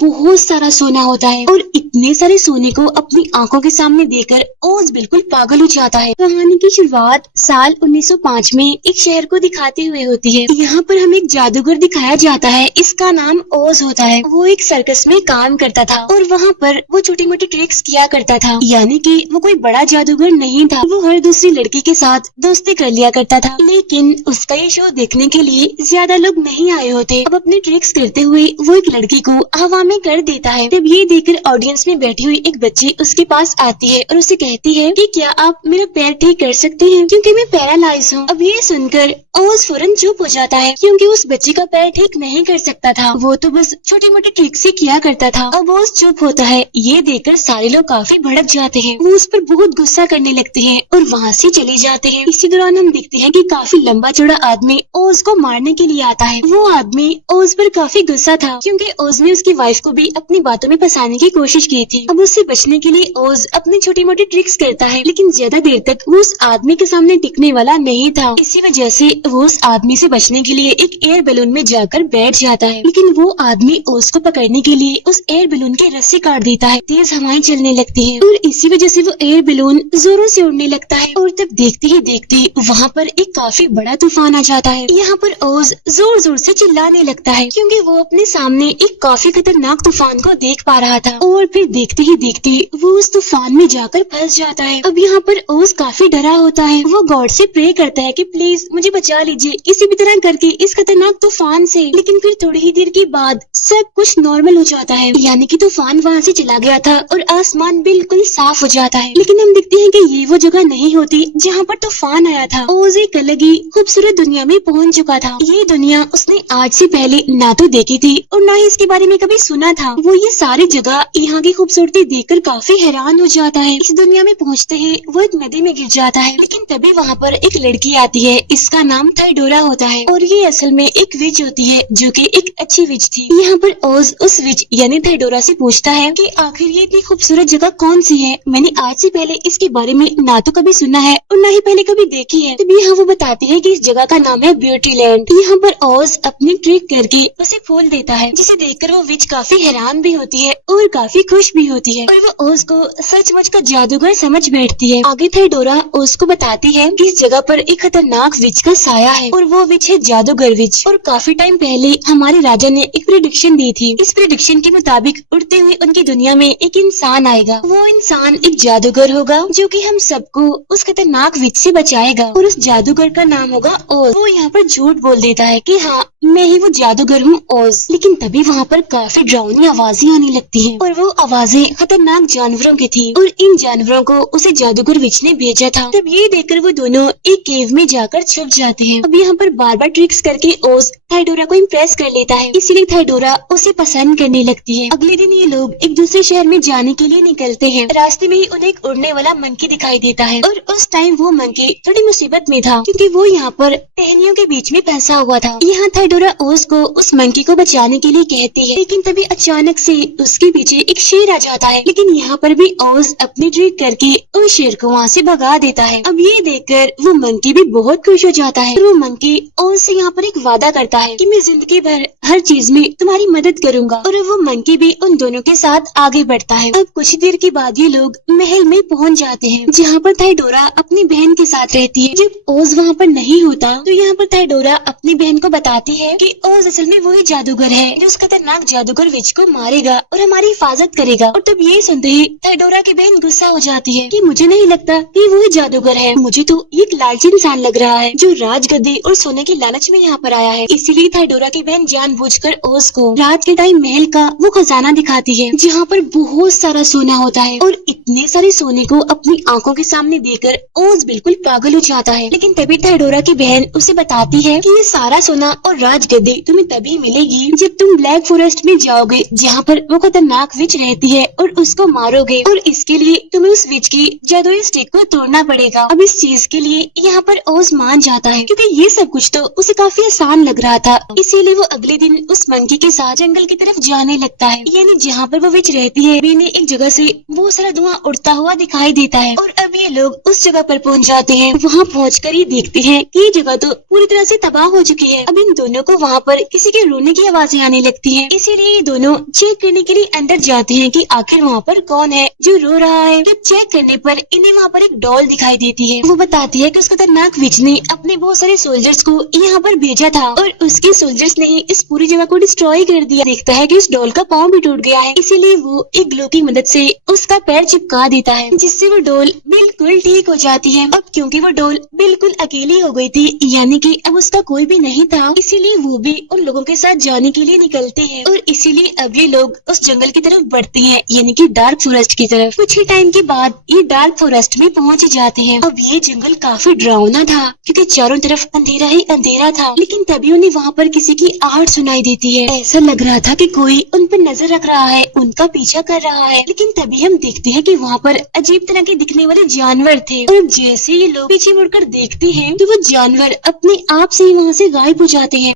बहुत सारा सोना होता है और इतने सारे सोने को अपनी आंखों के सामने देखकर ओज बिल्कुल पागल हो जाता है। कहानी की शुरुआत साल 1905 में एक शहर को दिखाते हुए होती है। यहाँ पर हमें एक जादूगर दिखाया जाता है, इसका नाम ओज होता है। वो एक सर्कस में काम करता था और वहाँ पर वो छोटी मोटी ट्रिक्स किया करता था, यानी कि वो कोई बड़ा जादूगर नहीं था। वो हर दूसरी लड़की के साथ दोस्ती कर लिया करता था, लेकिन उसका ये शो देखने के लिए ज्यादा लोग नहीं आए होते। अब अपने ट्रिक्स करते हुए वो एक लड़की को हवा में कर देता है। तब ये देखकर ऑडियंस में बैठी हुई एक बच्ची उसके पास आती है और उसे कहती है कि क्या आप मेरा पैर ठीक कर सकते हैं, क्योंकि मैं पैरालाइज हूँ। अब ये सुनकर ओज फौरन चुप हो जाता है, क्योंकि उस बच्ची का पैर ठीक नहीं कर सकता था, वो तो बस छोटी मोटी ट्रिक्स ही किया करता था। अब ओज चुप होता है। ये देखकर सारे लोग काफी भड़क जाते हैं, वो उस पर बहुत गुस्सा करने लगते हैं और वहाँ से चले जाते हैं। इसी दौरान हम देखते हैं कि काफी लंबा चौड़ा आदमी ओज को मारने के लिए आता है। वो आदमी ओज पर काफी गुस्सा था, क्योंकि ओज ने उसकी वाइफ को भी अपनी बातों में फंसाने की कोशिश की थी। अब उससे बचने के लिए ओज अपनी छोटी मोटी ट्रिक्स करता है, लेकिन ज्यादा देर तक वो उस आदमी के सामने टिकने वाला नहीं था। इसी वजह से वो उस आदमी से बचने के लिए एक एयर बैलून में जाकर बैठ जाता है, लेकिन वो आदमी ओज को पकड़ने के लिए उस एयर बैलून के रस्सी काट देता है। तेज हवाएं चलने लगती हैं और इसी वजह से वो एयर बैलून जोरों से उड़ने लगता है और तब देखते ही देखते वहाँ पर एक काफी बड़ा तूफान आ जाता है। यहाँ पर ओज जोर जोर से चिल्लाने लगता है, क्योंकि वो अपने सामने एक काफी खतरनाक तूफान को देख पा रहा था और फिर देखते ही देखते वो उस तूफान में जाकर फंस जाता है। अब यहाँ पर ओज काफी डरा होता है। वो गॉड से प्रे करता है कि प्लीज मुझे बचा लीजिए किसी भी तरह करके इस खतरनाक तूफान से। लेकिन फिर थोड़ी ही देर के बाद सब कुछ नॉर्मल हो जाता है, यानी कि तूफान वहाँ से चला गया था और आसमान बिल्कुल साफ हो जाता है। लेकिन हम देखते हैं कि ये वो जगह नहीं होती जहाँ पर तूफान आया था। ओज एक अलग ही खूबसूरत दुनिया में पहुँच चुका था। ये दुनिया उसने आज से पहले ना तो देखी थी और ना ही इसके बारे में कभी सुना था। वो ये सारी जगह, यहाँ की खूबसूरती देखकर काफी हैरान हो जाता है। इस दुनिया में पहुँचते ही वो एक नदी में गिर जाता है, लेकिन तभी वहाँ पर एक लड़की आती है। इसका नाम थाइडोरा होता है और ये असल में एक विच होती है, जो कि एक अच्छी विच थी। यहाँ पर ओज उस विच यानी थाइडोरा से पूछता है कि आखिर ये इतनी खूबसूरत जगह कौन सी है, मैंने आज से पहले इसके बारे में ना तो कभी सुना है और ना ही पहले कभी देखी है। तभी यहाँ वो बताती है कि इस जगह का नाम है ब्यूटी लैंड। यहाँ पर ओज अपनी ट्रिक करके उसे फूल देता है, जिसे देखकर वो विच काफी हैरान भी होती है और काफी खुश भी होती है और वो ओज को सचमुच का जादूगर समझ बैठती है। आगे थाइडोरा ओज को बताती है कि इस जगह पर एक खतरनाक विच का साया है और वो विच है जादूगर विच। और काफी टाइम पहले हमारे राजा ने एक प्रेडिक्शन दी थी। इस प्रेडिक्शन के मुताबिक उड़ते हुए उनकी दुनिया में एक इंसान आएगा। वो इंसान एक जादूगर होगा, जो कि हम सबको उस खतरनाक विच से बचाएगा और उस जादूगर का नाम होगा ओज। वो यहाँ पर झूठ बोल देता है कि हाँ मैं ही वो जादूगर हूँ ओज। लेकिन तभी वहाँ पर काफी डरावनी आवाजें आने लगती हैं और वो आवाजें खतरनाक जानवरों की थी और इन जानवरों को उसे जादूगर विच ने भेजा था। तब ये देखकर वो दोनों एक केव में जाकर छुप जाते हैं। अब यहाँ पर बार बार ट्रिक्स करके ओज थाइडोरा को इम्प्रेस कर लेता है, इसीलिए थाइडोरा उसे पसंद करने लगती है। अगले दिन ये लोग एक दूसरे शहर में जाने के लिए निकलते हैं। रास्ते में ही उन्हें एक उड़ने वाला मंकी दिखाई देता है और उस टाइम वो मंकी थोड़ी मुसीबत में था, क्योंकि वो यहाँ पर टहनियों के बीच में फंसा हुआ था। यहाँ थाइडोरा ओज को उस मंकी को बचाने के लिए कहती है, लेकिन तभी अचानक से उसके पीछे एक शेर आ जाता है। लेकिन यहाँ पर भी ओज अपनी ट्रिक करके उस शेर को वहाँ से भगा देता है। अब ये देखकर वो मंकी भी बहुत खुश हो जाता है और वो मंकी ओज से यहाँ पर एक वादा करता है कि मैं जिंदगी भर हर चीज में तुम्हारी मदद करूंगा और वो मंकी भी उन दोनों के साथ आगे बढ़ता है। अब कुछ देर के बाद ये लोग महल में पहुँच जाते हैं, जहाँ पर थाइडोरा अपनी बहन के साथ रहती है। जब ओज वहाँ पर नहीं होता तो यहाँ पर थाइडोरा अपनी बहन को बताती है कि ओज असल में वही जादूगर है जो उस खतरनाक जादूगर विच को मारेगा और हमारी हिफाजत करेगा। और तब ये सुनते ही थाइडोरा की बहन गुस्सा हो जाती है कि मुझे नहीं लगता कि वही जादूगर है, मुझे तो एक लालची इंसान लग रहा है जो राजगद्दी और सोने की लालच में यहाँ पर आया है। इसीलिए थाइडोरा की बहन जानबूझकर ओज को रात के टाइम महल का वो खजाना दिखाती है, जहाँ पर बहुत सारा सोना होता है और इतने सारे सोने को अपनी आंखों के सामने देखकर ओज बिल्कुल पागल हो जाता है। लेकिन तभी थाइडोरा की बहन उसे बताती है कि ये सारा सोना और राजगद्दी तुम्हें तभी मिलेगी जब तुम ब्लैक फॉरेस्ट में जाओगे, जहाँ पर वो खतरनाक विच रहती है और उसको मारोगे। और इसके लिए तुम्हें उस विच की जादुई स्टिक को तोड़ना पड़ेगा। अब इस चीज के लिए यहाँ पर ओज मान जाता है, क्योंकि ये सब कुछ तो उसे काफी आसान लग रहा था। इसीलिए वो अगले दिन उस मंकी के साथ जंगल की तरफ जाने लगता है, यानी जहाँ पर वो विच रहती है। एक जगह से बहुत सारा धुआं उड़ता हुआ दिखाई देता है और अब ये लोग उस जगह पर पहुंच जाते हैं। वहाँ पहुंचकर ये देखते हैं कि ये जगह तो पूरी तरह से तबाह हो चुकी है। अब इन दोनों को वहाँ पर किसी के रोने की आवाजें आने लगती हैं। इसीलिए ये दोनों चेक करने के लिए अंदर जाते हैं कि आखिर वहाँ पर कौन है जो रो रहा है। जब चेक करने पर इन्हें वहाँ पर एक डॉल दिखाई देती है। वो बताती है कि उस खतरनाक विच ने अपने बहुत सारे सोल्जर्स को यहाँ पर भेजा था और उसके सोल्जर्स ने ही इस पूरी जगह को डिस्ट्रॉय कर दिया। देखता है कि उस डॉल का पाँव भी टूट गया है, इसीलिए वो एक ग्लो की मदद से उसका पैर चिपका देता है, जिससे वो डॉल बिल्कुल ठीक हो जाती है। अब क्योंकि वो डॉल बिल्कुल अकेली हो गई थी, यानी कि अब उसका कोई भी नहीं था, इसीलिए वो भी उन लोगों के साथ जाने के लिए निकलते हैं और इसीलिए अब ये लोग उस जंगल की तरफ बढ़ते हैं, यानी कि डार्क फॉरेस्ट की तरफ। कुछ ही टाइम के बाद ये डार्क फॉरेस्ट में पहुंच जाते हैं। अब ये जंगल काफी डरावना था क्योंकि चारों तरफ अंधेरा ही अंधेरा था, लेकिन तभी उन्हें वहाँ पर किसी की आहट सुनाई देती है। ऐसा लग रहा था कि कोई उन पर नजर रख रहा है, उनका पीछा कर रहा है। लेकिन तभी हम देखते हैं कि वहाँ पर अजीब तरह के दिखने वाले जानवर थे और जैसे ये लोग पीछे मुड़कर देखते हैं तो वो जानवर अपने आप से ही वहाँ से गायब हो जाते हैं।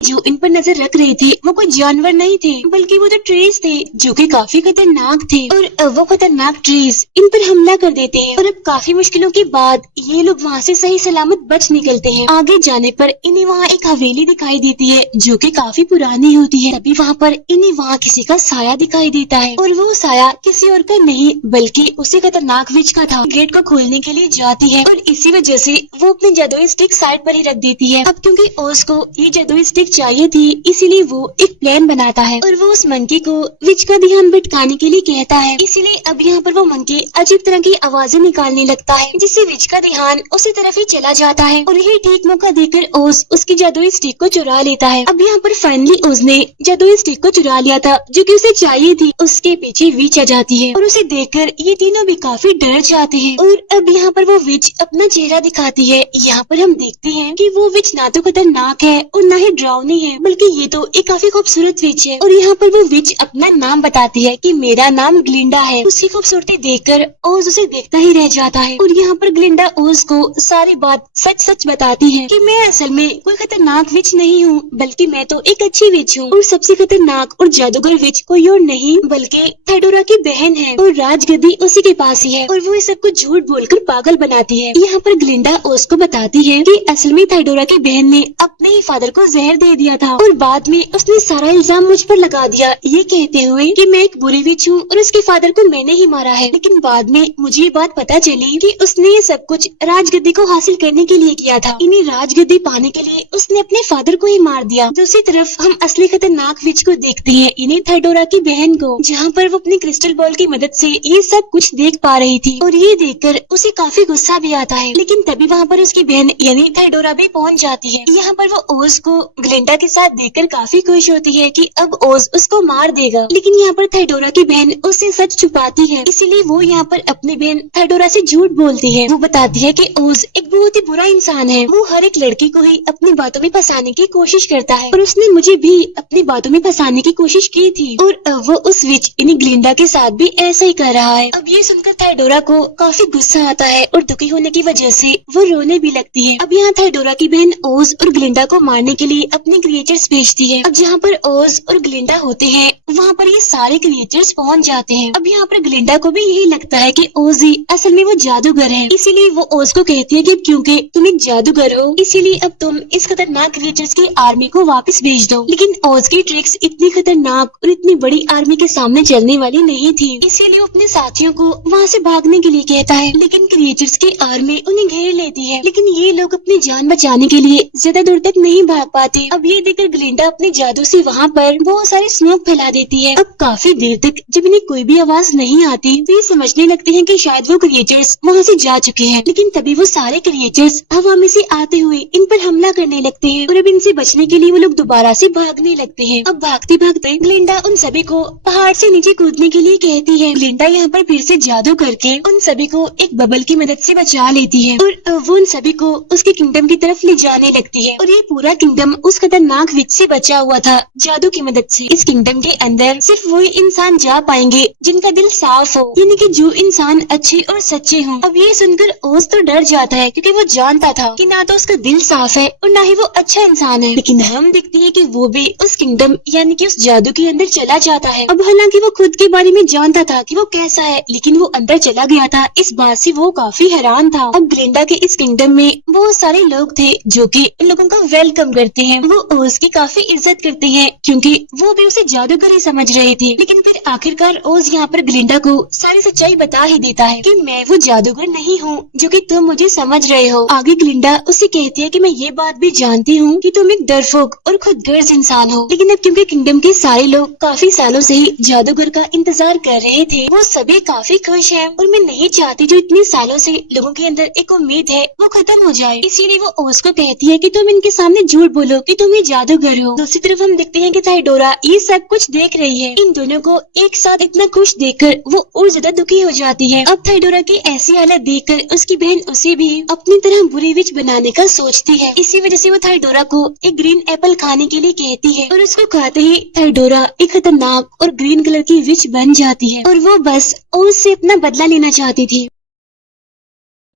जो इन पर नजर रख रही थी वो कोई जानवर नहीं थे, बल्कि वो तो ट्रीज थे जो कि काफी खतरनाक थे और वो खतरनाक ट्रीज इन पर हमला कर देते हैं और अब काफी मुश्किलों के बाद ये लोग वहाँ से सही सलामत बच निकलते हैं। आगे जाने पर इन्हें वहाँ एक हवेली दिखाई देती है जो कि काफी पुरानी होती है। तभी वहाँ पर इन्हें वहाँ किसी का साया दिखाई देता है और वो साया किसी और का नहीं बल्कि उसी खतरनाक विच का था। गेट को खोलने के लिए जाती है और इसी वजह से वो अपनी जादुई स्टिक साइड पर ही रख देती है। अब क्योंकि ओज को ये जादुई स्टिक चाहिए थी, इसीलिए वो एक प्लान बनाता है और वो उस मंकी को विच का ध्यान भटकाने के लिए कहता है। इसीलिए अब यहाँ पर वो मंकी अजीब तरह की आवाजें निकालने लगता है, जिससे विच का ध्यान उसी तरफ ही चला जाता है और यही ठीक मौका देकर ओज उसकी जादुई स्टिक को चुरा लेता है। अब यहाँ पर फाइनली ओज ने जादुई स्टिक को चुरा लिया था जो कि उसे चाहिए थी। उसके पीछे विच आ जाती है और उसे देखकर ये तीनों भी काफी डर जाते हैं और अब यहाँ पर वो विच अपना चेहरा दिखाती है। यहाँ पर हम देखते हैं कि वो विच ना तो खतरनाक है और न ही डरावनी है, बल्कि ये तो एक काफी खूबसूरत विच है। और यहाँ पर वो विच अपना नाम बताती है कि मेरा नाम ग्लिंडा है। उसकी खूबसूरती देखकर ओज उसे देखता ही रह जाता है और यहाँ पर ग्लिंडा ओज को सारी बात सच सच बताती है कि मैं असल में कोई खतरनाक विच नहीं हूँ, बल्कि मैं तो एक अच्छी विच हूँ और सबसे खतरनाक और जादूगर विच कोई और नहीं बल्कि थेडोरा की बहन है और राजगद्दी उसी के पास ही है और वो इस सब कुछ झूठ बोलकर पागल बनाती है। यहाँ पर ग्लिंडा ओज को बताती है कि असल में थेडोरा की बहन ने अपने ही फादर को जहर दे दिया था और बाद में उसने सारा इल्जाम मुझ पर लगा दिया, ये कहते हुए कि मैं एक बुरी विच हूँ और उसके फादर को मैंने ही मारा है। लेकिन बाद में मुझे ये बात पता चली कि उसने ये सब कुछ राजगद्दी को हासिल करने के लिए किया था। इन्हें राजगद्दी पाने के लिए उसने अपने फादर को ही मार दिया। दूसरी तरफ हम असली खतरनाक विच को देखते हैं, इन्हें थेडोरा की बहन को, जहाँ पर वो अपनी क्रिस्टल बॉल की मदद से ये सब कुछ देख पा रही थी और ये देखकर उसे काफी गुस्सा भी आता है। लेकिन तभी वहाँ पर उसकी बहन यानी थेडोरा भी पहुँच जाती है। यहाँ पर वो ओज को ग्लिंडा के साथ देखकर काफी खुश होती है कि अब ओज उसको मार देगा। लेकिन यहाँ पर थेडोरा की बहन उससे सच छुपाती है, इसीलिए वो यहाँ पर अपनी बहन थेडोरा से झूठ बोलती है। वो बताती है कि ओज एक बहुत ही बुरा इंसान है, वो हर एक लड़की को ही अपनी बातों में फंसाने की कोशिश करता है और उसने मुझे भी अपनी बातों में फंसाने की कोशिश की थी और वो उस विच यानी ग्लिंडा के साथ भी ऐसा ही कर रहा है। अब ये सुनकर थेडोरा को काफी गुस्सा आता है और दुखी होने की वजह से वो रोने भी लगती है। अब यहाँ थेडोरा की बहन ओज और ग्लिंडा को मारने के लिए अपने क्रिएचर्स भेजती है। अब जहाँ पर ओज और ग्लिंडा होते हैं वहाँ पर ये सारे क्रिएचर्स पहुँच जाते हैं। अब यहाँ पर ग्लिंडा को भी यही लगता है कि ओज ही असल में वो जादूगर है, इसीलिए वो ओज को कहती है कि क्योंकि तुम एक जादूगर हो इसीलिए अब तुम इस खतरनाक क्रिएचर्स की आर्मी को वापस भेज दो। लेकिन ओज की ट्रिक्स इतनी खतरनाक और इतनी बड़ी आर्मी के सामने चलने वाली नहीं थी, इसीलिए वो अपने साथियों को वहाँ से भागने के लिए कहता है। लेकिन क्रिएचर्स की आर्मी उन्हें घेर लेती है, लेकिन ये लोग अपनी जान बचाने के लिए ज्यादा दूर तक नहीं भाग पाते। अब ये देखकर ग्लिंडा अपने जादू से वहाँ पर बहुत सारी स्मोक फैला देती है। अब काफी देर तक जब इन्हें कोई भी आवाज नहीं आती तो ये समझने लगते हैं कि शायद वो क्रिएचर्स वहाँ से जा चुके हैं। लेकिन तभी वो सारे क्रिएचर्स हवा में से आते हुए इन पर हमला करने लगते हैं और अब इनसे बचने के लिए वो लोग दोबारा से भागने लगते हैं। अब भागते भागते ग्लिंडा उन सभी को पहाड़ से नीचे कूदने के लिए कहती है। ग्लिंडा यहाँ पर फिर से जादू करके उन सभी को एक बबल की मदद से बचा लेती है और वो उन सभी को उसके किंगडम की तरफ ले जाने लगती है और ये पूरा किंगडम उस खतरनाक विच से बचा हुआ था जादू की मदद से। इस किंगडम के अंदर सिर्फ वही इंसान जा पाएंगे जिनका दिल साफ हो, यानी कि जो इंसान अच्छे और सच्चे हों। अब ये सुनकर ओज तो डर जाता है क्योंकि वो जानता था कि ना तो उसका दिल साफ है और ना ही वो अच्छा इंसान है। लेकिन हम देखते हैं कि वो भी उस किंगडम यानी कि उस जादू के अंदर चला जाता है। अब हालांकि वो खुद के बारे में जानता था कि वो कैसा है, लेकिन वो अंदर चला गया था। इस बात से वो काफी हैरान था। अब ग्लिंडा के इस किंगडम में बहुत सारे लोग थे जो कि उन लोगों का वेलकम करते हैं। वो ओज की काफी इज्जत करते हैं क्योंकि वो भी उसे जादूगर ही समझ रहे थे। लेकिन फिर आखिरकार ओज यहाँ पर ग्लिंडा को सारी सच्चाई बता ही देता है कि मैं वो जादूगर नहीं हूँ जो कि तुम मुझे समझ रहे हो। आगे ग्लिंडा उसे कहती है कि मैं ये बात भी जानती हूँ कि तुम एक डरपोक और खुदगर्ज इंसान हो, लेकिन अब क्योंकि किंगडम के सारे लोग काफी सालों से ही जादूगर का इंतजार कर रहे थे, वो सभी काफी खुश हैं और मैं नहीं चाहती जो इतने सालों से लोगों के अंदर एक उम्मीद है वो खत्म हो जाए। इसीलिए वो ओज को कहती है कि तुम इनके सामने झूठ बोलो कि तुम ये जादूगर हो। दूसरी तरफ हम देखते हैं कि थाइडोरा ये सब कुछ देख रही है। इन दोनों को एक साथ इतना खुश देखकर वो और ज्यादा दुखी हो जाती है। अब थाइडोरा की ऐसी हालत देखकर उसकी बहन उसे भी अपनी तरह बुरी विच बनाने का सोचती है। इसी वजह से वो थाइडोरा को एक ग्रीन एप्पल खाने के लिए कहती है और उसको खाते ही थाइडोरा एक खतरनाक और ग्रीन कलर की विच बन जाती है और वो बस ओज से अपना बदला लेना चाहती थी।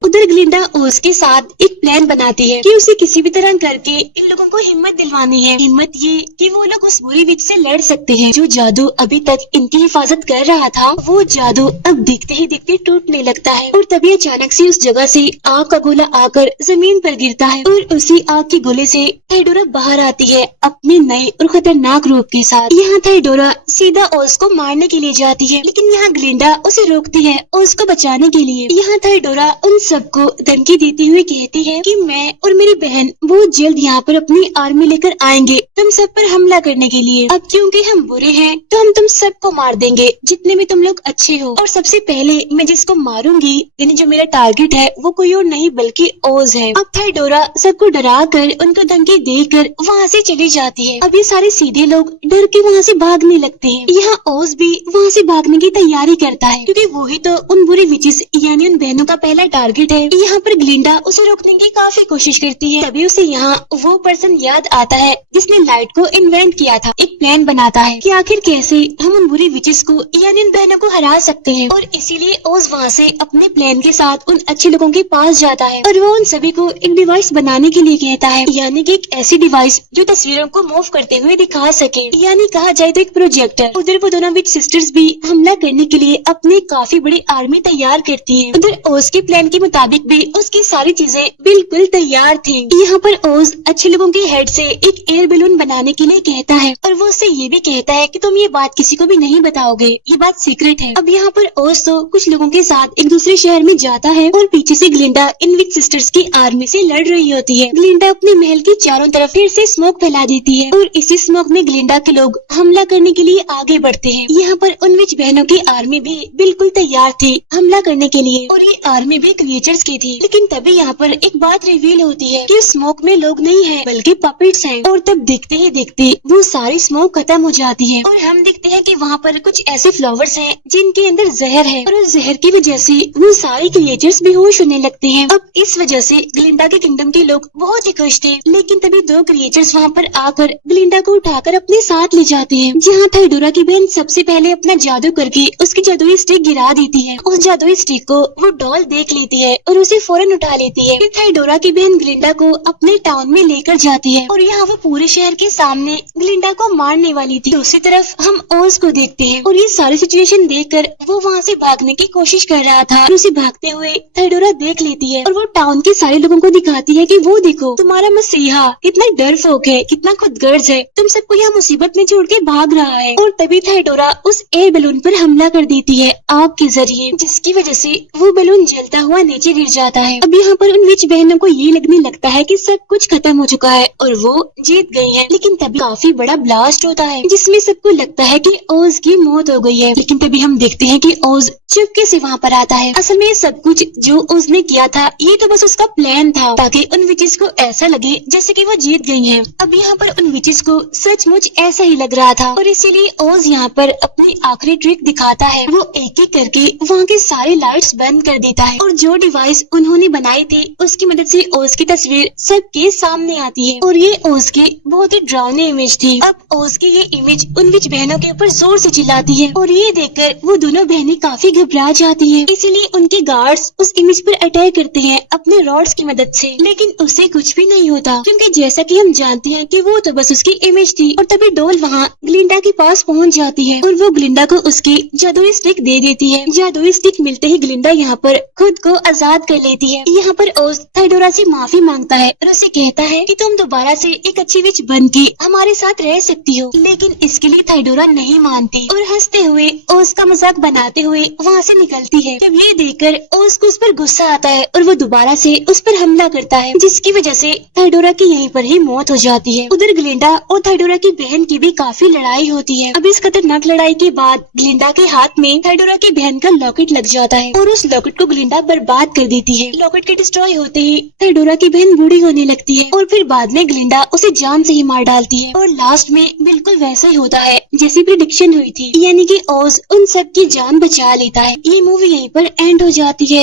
उधर ग्लिंडा ओज के साथ एक प्लान बनाती है कि उसे किसी भी तरह करके इन लोगों को हिम्मत दिलवानी है। हिम्मत ये कि वो लोग उस बुरी विच से लड़ सकते हैं। जो जादू अभी तक इनकी हिफाजत कर रहा था, वो जादू अब दिखते ही दिखते टूटने लगता है और तभी अचानक से उस जगह से आग का गोला आकर जमीन पर गिरता है और उसी आग के गोले से थाइडोरा बाहर आती है अपने नए और खतरनाक रूप के साथ। यहाँ थाइडोरा सीधा ओज को मारने के लिए जाती है, लेकिन यहाँ ग्लिंडा उसे रोकती है ओज को बचाने के लिए। यहाँ थाइडोरा उन सबको धमकी देती हुई कहती है कि मैं और मेरी बहन बहुत जल्द यहाँ पर अपनी आर्मी लेकर आएंगे तुम सब पर हमला करने के लिए। अब क्योंकि हम बुरे हैं तो हम तुम सबको मार देंगे जितने भी तुम लोग अच्छे हो। और सबसे पहले मैं जिसको मारूंगी, यानी जो मेरा टारगेट है, वो कोई और नहीं बल्कि ओज है। अब थाइडोरा सबको डरा कर उनको धमकी देकर वहाँ से चली जाती है। अब ये सारे सीधे लोग डर के वहाँ से भागने लगते हैं। यहाँ ओज भी वहाँ से भागने की तैयारी करता है क्योंकि वो ही तो उन बुरी विचेस यानी उन बहनों का पहला टारगेट है। यहाँ पर ग्लिंडा उसे रोकने की काफी कोशिश करती है। तभी उसे यहाँ वो पर्सन याद आता है जिसने लाइट को इन्वेंट किया था। एक प्लान बनाता है कि आखिर कैसे हम उन बुरी विचेस को यानी उन बहनों को हरा सकते हैं और इसीलिए ओज वहाँ से अपने प्लान के साथ उन अच्छे लोगों के पास जाता है और वो उन सभी को एक डिवाइस बनाने के लिए कहता है, यानी कि एक ऐसी डिवाइस जो तस्वीरों को मूव करते हुए दिखा सके, यानी कहा जाए तो एक प्रोजेक्टर। उधर वो दोनों विच सिस्टर्स भी हमला करने के लिए अपनी काफी बड़ी आर्मी तैयार करती है। उधर ओज के प्लान के मुताबिक भी उसकी सारी चीजें बिल्कुल तैयार थी। यहाँ पर ओज अच्छे लोगों के हेड से एक एयर बैलून बनाने के लिए कहता है और वो उससे ये भी कहता है कि तुम ये बात किसी को भी नहीं बताओगे, ये बात सीक्रेट है। अब यहाँ पर ओज तो कुछ लोगों के साथ एक दूसरे शहर में जाता है और पीछे से ग्लिंडा इन विच सिस्टर्स की आर्मी से लड़ रही होती है। ग्लिंडा अपने महल के चारों तरफ फिर से स्मोक फैला देती है और इसी स्मोक में ग्लिंडा के लोग हमला करने के लिए आगे बढ़ते हैं। यहाँ पर उन विच बहनों की आर्मी भी बिल्कुल तैयार थी हमला करने के लिए और ये आर्मी भी क्रिएचर्स की थी। लेकिन तभी यहाँ पर एक बात रिवील होती है कि स्मोक में लोग नहीं है बल्कि पपेट्स हैं और तब देखते ही देखते वो सारी स्मोक खत्म हो जाती है और हम देखते हैं कि वहाँ पर कुछ ऐसे फ्लावर्स हैं जिनके अंदर जहर है और उस जहर की वजह से वो सारे क्रिएचर्स बेहोश होने लगते हैं। अब इस वजह से ग्लिंडा के किंगडम के लोग बहुत ही खुश थे, लेकिन तभी दो क्रिएचर्स वहाँ पर आकर ग्लिंडा को उठाकर अपने साथ ले जाते हैं। जहाँ थाइडोरा की बहन सबसे पहले अपना जादू करके उसकी जादुई स्टिक गिरा देती है। उस जादुई स्टिक को वो डॉल देख लेती है और उसे फौरन उठा लेती है। फिर थाइडोरा की बहन ग्लिंडा को अपने टाउन में लेकर जाती है और यहाँ वो पूरे शहर के सामने ग्लिंडा को मारने वाली थी। दूसरी तरफ हम ओज को देखते हैं और ये सारी सिचुएशन देखकर वो वहाँ से भागने की कोशिश कर रहा था और उसे भागते हुए थाइडोरा देख लेती है और वो टाउन के सारे लोगों को दिखाती है कि वो देखो तुम्हारा मसीहा कितना डरपोक है, कितना खुदगर्ज है, तुम सबको यहाँ मुसीबत में छोड़ के भाग रहा है। और तभी थाइडोरा उस एयर बैलून पर हमला कर देती है आग के जरिए, जिसकी वजह से वो बैलून जलता हुआ नीचे गिर जाता है। अब यहाँ पर उन विच बहनों को ये लगने लगता है कि सब कुछ खत्म हो चुका है और वो जीत गई है। लेकिन तभी काफी बड़ा ब्लास्ट होता है जिसमें सबको लगता है कि ओज की मौत हो गई है। लेकिन तभी हम देखते हैं कि ओज चुपके से वहाँ पर आता है। असल में ये सब कुछ जो ओज ने किया था ये तो बस उसका प्लान था ताकि उन विचेस को ऐसा लगे जैसे कि वो जीत गई हैं। अब यहाँ पर उन विचेस को सचमुच ऐसा ही लग रहा था और इसीलिए ओज यहाँ पर अपनी आखिरी ट्रिक दिखाता है। वो एक एक करके वहाँ के सारे लाइट्स बंद कर देता है और जो डिवाइस उन्होंने बनाई थी उसकी मदद से ओज की तस्वीर सबके सामने आती है और ये ओज की बहुत ही डरावनी इमेज थी। अब ओज की ये इमेज उन विच बहनों के ऊपर जोर से चिल्लाती है और ये देखकर वो दोनों बहनें काफी घबरा जाती हैं। इसलिए उनके गार्ड्स उस इमेज पर अटैक करते हैं अपने रॉड्स की मदद से, लेकिन उससे कुछ भी नहीं होता क्योंकि जैसा कि हम जानते हैं कि वो तो बस उसकी इमेज थी। और तभी डोल वहाँ ग्लिंडा के पास पहुँच जाती है और वो ग्लिंडा को उसकी जादुई स्टिक दे देती है। जादुई स्टिक मिलते ही ग्लिंडा यहाँ पर खुद को आजाद कर लेती है। यहाँ पर ओज थाइडोरा से माफी मांगता है और उसे कहता है कि तुम दोबारा से एक अच्छी विच बन के हमारे साथ रह सकती हो, लेकिन इसके लिए थाइडोरा नहीं मानती और हंसते हुए ओज का मजाक बनाते हुए वहाँ से निकलती है। जब ये देखकर ओज को उस पर गुस्सा आता है और वो दोबारा से उस पर हमला करता है, जिसकी वजह से थाइडोरा की यहीं पर ही मौत हो जाती है। उधर ग्लिंडा और थाइडोरा की बहन की भी काफी लड़ाई होती है। अब इस खतरनाक लड़ाई के बाद ग्लिंडा के हाथ में थाइडोरा की बहन का लॉकेट लग जाता है और उस लॉकेट को ग्लिंडा बर्बाद कर देती है। लॉकेट के डिस्ट्रॉय होते ही थाइडोरा की बहन बूढ़ी होने लगती है और फिर बाद में ग्लिंडा उसे जान से ही मार डालती है और लास्ट में बिल्कुल वैसा ही होता है जैसी प्रिडिक्शन हुई थी, यानी कि ओज उन सब की जान बचा लेता है। ये मूवी यहीं पर एंड हो जाती है।